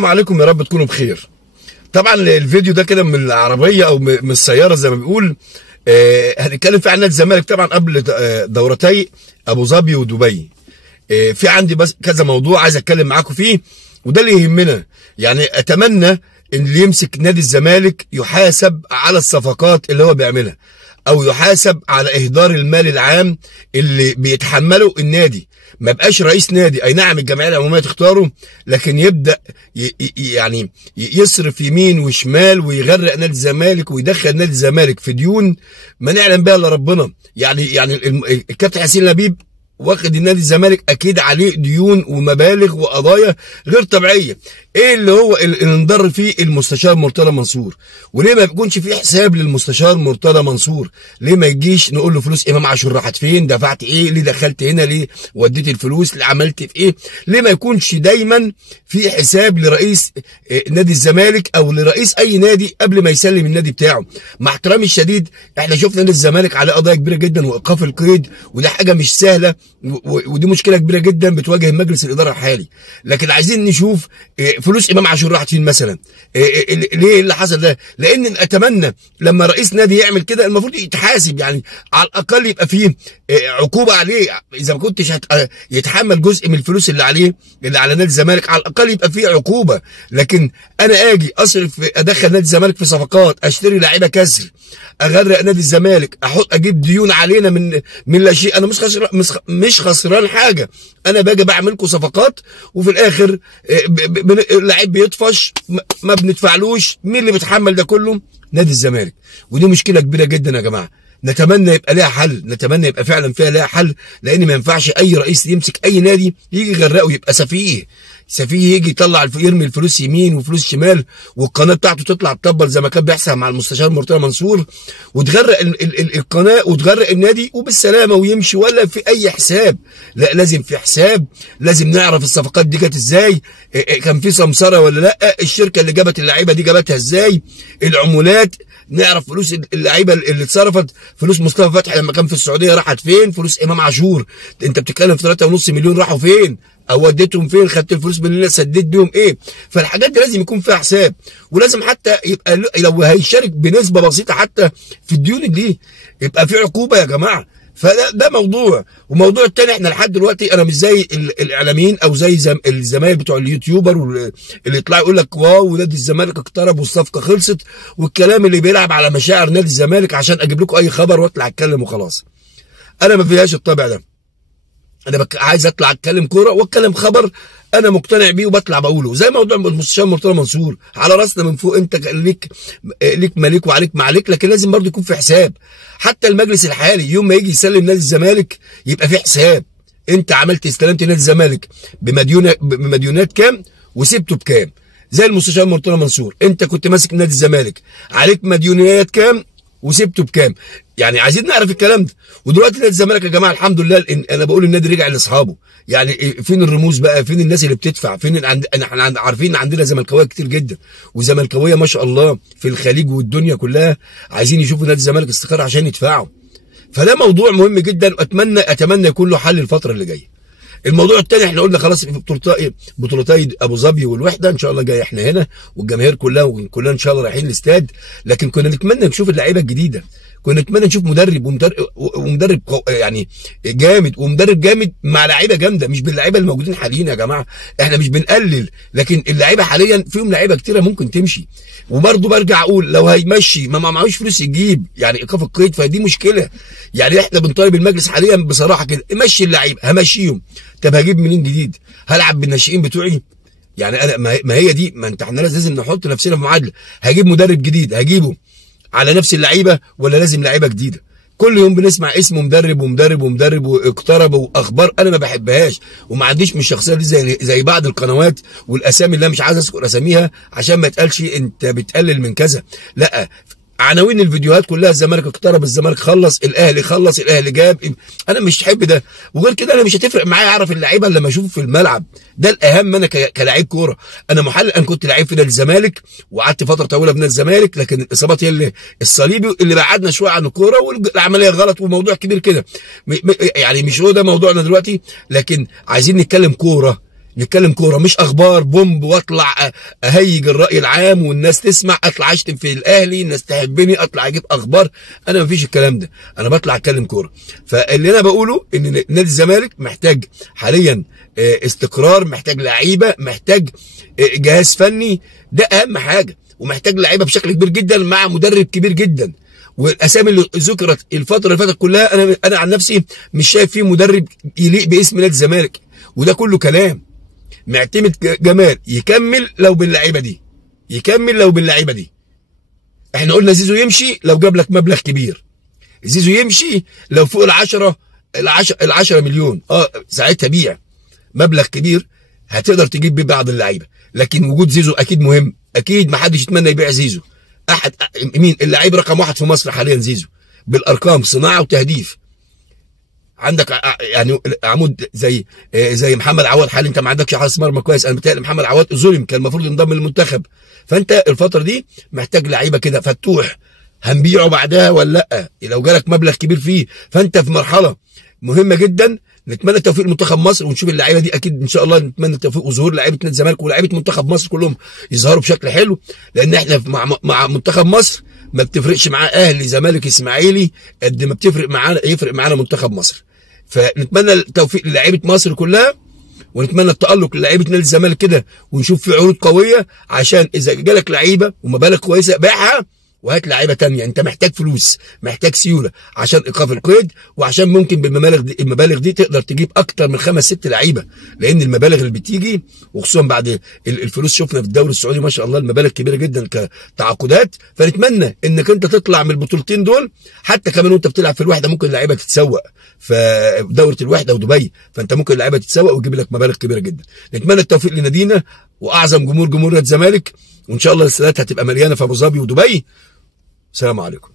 السلام عليكم، يا رب تكونوا بخير. طبعا الفيديو ده كده من العربيه او من السياره زي ما بيقول. هنتكلم فيه عن نادي الزمالك طبعا قبل دورتي ابو ظبي ودبي. في عندي بس كذا موضوع عايز اتكلم معاكم فيه، وده اللي يهمنا. يعني اتمنى ان اللي يمسك نادي الزمالك يحاسب على الصفقات اللي هو بيعملها، او يحاسب على اهدار المال العام اللي بيتحمله النادي. ما بقاش رئيس نادي، اي نعم الجمعيه العموميه تختاره، لكن يبدا يعني يصرف يمين وشمال ويغرق نادي الزمالك ويدخل نادي الزمالك في ديون ما نعلم بها الا ربنا. يعني الكابتن حسين لبيب واخد النادي الزمالك اكيد عليه ديون ومبالغ وقضايا غير طبيعيه. ايه اللي هو اللي انضر فيه المستشار مرتضى منصور؟ وليه ما بيكونش فيه حساب للمستشار مرتضى منصور؟ ليه ما يجيش نقول له فلوس امام عاشور راحت فين؟ دفعت ايه؟ ليه دخلت هنا؟ ليه وديت الفلوس؟ ليه عملت في ايه؟ ليه ما يكونش دايما في حساب لرئيس نادي الزمالك او لرئيس اي نادي قبل ما يسلم النادي بتاعه؟ مع احترامي الشديد، احنا شفنا نادي الزمالك عليه قضايا كبيره جدا وايقاف القيد، وده حاجه مش سهله، ودي مشكله كبيره جدا بتواجه مجلس الاداره الحالي. لكن عايزين نشوف فلوس امام عاشور راحت فين مثلا. ليه اللي حصل ده؟ لان اتمنى لما رئيس نادي يعمل كده المفروض يتحاسب، يعني على الاقل يبقى فيه عقوبه عليه. اذا ما كنتش يتحمل جزء من الفلوس اللي عليه اللي على نادي الزمالك، على الاقل يبقى فيه عقوبه. لكن انا اجي اصرف، ادخل نادي الزمالك في صفقات، اشتري لعيبه كسر، اغرق نادي الزمالك، اجيب ديون علينا من لا شيء. انا مش خسران حاجه، انا باجي بعملكم صفقات وفي الاخر اللعيب بيطفش ما بندفعلوش. مين اللي بيتحمل ده كله؟ نادي الزمالك. ودي مشكله كبيره جدا يا جماعه، نتمنى يبقى لها حل، نتمنى يبقى فعلا فيها لها حل، لان ما ينفعش اي رئيس يمسك اي نادي يجي يغرقه، يبقى سفيه يجي يطلع يرمي الفلوس يمين وفلوس شمال، والقناه بتاعته تطلع تطبل زي ما كان بيحصل مع المستشار مرتضى منصور، وتغرق القناه وتغرق النادي وبالسلامه ويمشي، ولا في اي حساب. لا، لازم في حساب، لازم نعرف الصفقات دي جت ازاي، كان في سمسره ولا لا، الشركه اللي جابت اللعيبه دي جابتها ازاي، العمولات، نعرف فلوس اللعيبه اللي اتصرفت، فلوس مصطفى فتحي لما كان في السعوديه راحت فين، فلوس امام عاشور انت بتتكلم في 3.5 مليون راحوا فين، او وديتهم فين، خدت الفلوس من اللي سددت بيهم ايه. فالحاجات دي لازم يكون فيها حساب، ولازم حتى يبقى لو هيشارك بنسبه بسيطه حتى في الديون دي يبقى في عقوبه يا جماعه. فده موضوع. وموضوع التاني، احنا لحد دلوقتي انا مش زي الاعلاميين او زي الزمايل بتوع اليوتيوبر اللي يطلعوا يقول لك واو نادي الزمالك اقترب والصفقه خلصت، والكلام اللي بيلعب على مشاعر نادي الزمالك عشان اجيب لكم اي خبر واطلع اتكلم وخلاص. انا ما فيهاش الطبع ده. انا عايز اطلع اتكلم كوره واتكلم خبر انا مقتنع بيه وبطلع بقوله، زي موضوع المستشار مرتضى منصور، على راسنا من فوق. انت ليك مالك وعليك ما عليك، لكن لازم برضه يكون في حساب. حتى المجلس الحالي يوم ما يجي يسلم نادي الزمالك يبقى في حساب. انت استلمت نادي الزمالك بمديونات كام وسبته بكام؟ زي المستشار مرتضى منصور، انت كنت ماسك نادي الزمالك عليك مديونيات كام وسبته بكام؟ يعني عايزين نعرف الكلام ده. ودلوقتي نادي الزمالك يا جماعه الحمد لله، انا بقول النادي رجع لاصحابه. يعني فين الرموز بقى؟ فين الناس اللي بتدفع؟ فين احنا عارفين عندنا زملكاويه كتير جدا، وزملكاويه ما شاء الله في الخليج والدنيا كلها عايزين يشوفوا نادي الزمالك استقرار عشان يدفعوا. فده موضوع مهم جدا، واتمنى يكون له حل الفتره اللي جايه. الموضوع الثاني، احنا قلنا خلاص في بطولتي ابو ظبي والوحده ان شاء الله جاي احنا هنا، والجماهير كلها ان شاء الله رايحين الاستاد. لكن كنا نتمنى نشوف اللعيبه الجديده، كنا نتمنى نشوف ومدرب يعني جامد، ومدرب جامد مع لعيبه جامده، مش باللعيبه الموجودين حاليا يا جماعه. احنا مش بنقلل، لكن اللعيبه حاليا فيهم لعيبه كتيره ممكن تمشي. وبرضه برجع اقول لو هيمشي ما معهوش فلوس يجيب، يعني ايقاف القيد، فدي مشكله. يعني احنا بنطالب المجلس حاليا بصراحه كده، مشي اللعيبه، همشيهم. طب هجيب منين جديد؟ هلعب بالناشئين بتوعي؟ يعني انا ما هي دي، ما انت احنا لازم نحط نفسنا في معادله. هجيب مدرب جديد هجيبه على نفس اللعيبه ولا لازم لعيبه جديده؟ كل يوم بنسمع اسم مدرب واقترب واخبار انا ما بحبهاش، وما عنديش من الشخصيه دي زي بعض القنوات والاسامي اللي انا مش عايز اذكر اساميها عشان ما يتقالش انت بتقلل من كذا. لا، عناوين الفيديوهات كلها الزمالك اقترب، الزمالك خلص، الاهلي خلص، الاهلي جاب. انا مش حب ده. وغير كده انا مش هتفرق معايا اعرف اللعيبه لما اشوفه في الملعب، ده الاهم. انا كلاعب كوره، انا محلل، انا كنت لعيب في نادي الزمالك وقعدت فتره طويله في نادي الزمالك، لكن الاصابات هي الصليبي اللي بعدنا شويه عن الكوره، والعمليه غلط وموضوع كبير كده. يعني مش هو ده موضوعنا دلوقتي، لكن عايزين نتكلم كوره. نتكلم كوره مش اخبار بومب واطلع اهيج الراي العام والناس تسمع، اطلع اشتم في الاهلي الناس تحبني، اطلع اجيب اخبار. انا مفيش الكلام ده، انا بطلع اتكلم كوره. فاللي انا بقوله ان نادي الزمالك محتاج حاليا استقرار، محتاج لعيبه، محتاج جهاز فني، ده اهم حاجه، ومحتاج لعيبه بشكل كبير جدا مع مدرب كبير جدا. والاسامي اللي ذكرت الفتره اللي فاتت كلها انا عن نفسي مش شايف فيه مدرب يليق باسم نادي الزمالك، وده كله كلام. معتمد جمال يكمل لو باللعيبه دي، يكمل لو باللعيبه دي. احنا قلنا زيزو يمشي لو جاب لك مبلغ كبير، زيزو يمشي لو فوق ال10 مليون، ساعتها بيع مبلغ كبير هتقدر تجيب بيه بعض اللعيبه. لكن وجود زيزو اكيد مهم، اكيد ما حدش يتمنى يبيع زيزو. مين اللعيب رقم 1 في مصر حاليا؟ زيزو، بالارقام، صناعه وتهديف. عندك يعني عمود زي محمد عواد حاليا، انت ما عندكش حارس مرمى كويس. انا بتهيألي محمد عواد ظلم، كان المفروض ينضم للمنتخب. فانت الفتره دي محتاج لعيبه كده. فتوح هنبيعه بعدها ولا لا؟ لو جالك مبلغ كبير فيه، فانت في مرحله مهمه جدا. نتمنى التوفيق لمنتخب مصر ونشوف اللعيبه دي اكيد ان شاء الله. نتمنى التوفيق وظهور لعيبه نادي الزمالك ولاعيبه منتخب مصر كلهم يظهروا بشكل حلو، لان احنا مع منتخب مصر ما بتفرقش معاه اهلي زمالك اسماعيلي قد ما بتفرق معانا، يفرق معانا منتخب مصر. فنتمنى التوفيق للاعيبه مصر كلها، ونتمنى التألق للاعيبه نادي الزمالك كده، ونشوف في عروض قويه، عشان اذا جالك لعيبه ومبالغ كويسه بيعها وهات لعيبه تانية. انت محتاج فلوس، محتاج سيوله عشان ايقاف القيد، وعشان ممكن بالمبالغ دي تقدر تجيب اكتر من 5-6 لعيبه، لان المبالغ اللي بتيجي وخصوصا بعد الفلوس شفنا في الدوري السعودي ما شاء الله المبالغ كبيره جدا كتعاقدات. فنتمنى انك انت تطلع من البطولتين دول، حتى كمان وانت بتلعب في الوحده ممكن لعيبه تتسوق في دوره الوحده ودبي، فانت ممكن لعيبه تتسوق وتجيب لك مبالغ كبيره جدا. نتمنى التوفيق لنادينا واعظم جمهور نادي الزمالك، وان شاء الله السنوات هتبقى مليانه في ابو ظبي ودبي. السلام عليكم.